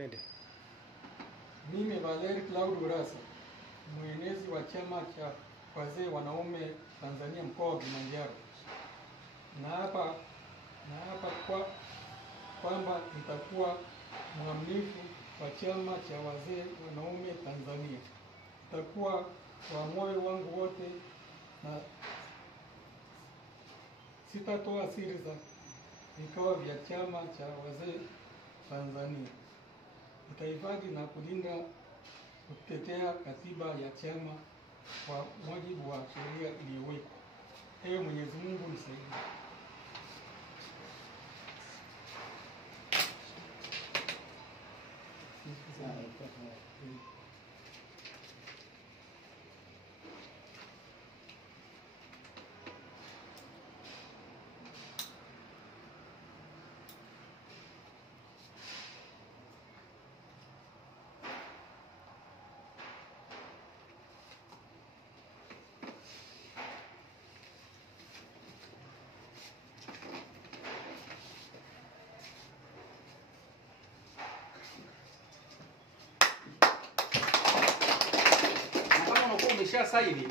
Twende. Mimi Valeri Claude Urassa, mwenezi wa chama cha wazee wanaume Tanzania mkoa wa Kilimanjaro, naapa kwamba nitakuwa mwaminifu wa chama cha wazee wanaume Tanzania. Nitakuwa kwa moyo wangu wote na sitatoa siri za vikao vya chama cha wazee Tanzania. Nitahifadhi na kulinda kutetea katiba ya chama kwa mujibu wa sheria iliyowekwa. Ewe Mwenyezi Mungu nisaidie. Umesha saini